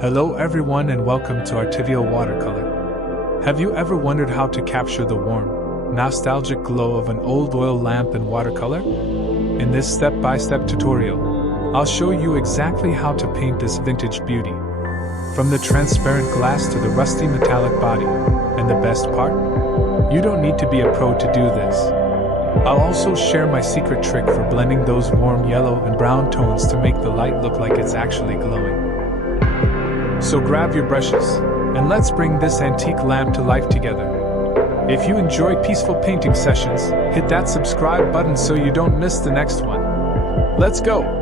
Hello everyone and welcome to Artivial Watercolor. Have you ever wondered how to capture the warm, nostalgic glow of an old oil lamp in watercolor? In this step-by-step tutorial, I'll show you exactly how to paint this vintage beauty. From the transparent glass to the rusty metallic body. And the best part? You don't need to be a pro to do this. I'll also share my secret trick for blending those warm yellow and brown tones to make the light look like it's actually glowing. So grab your brushes, and let's bring this antique lamp to life together. If you enjoy peaceful painting sessions, hit that subscribe button so you don't miss the next one. Let's go!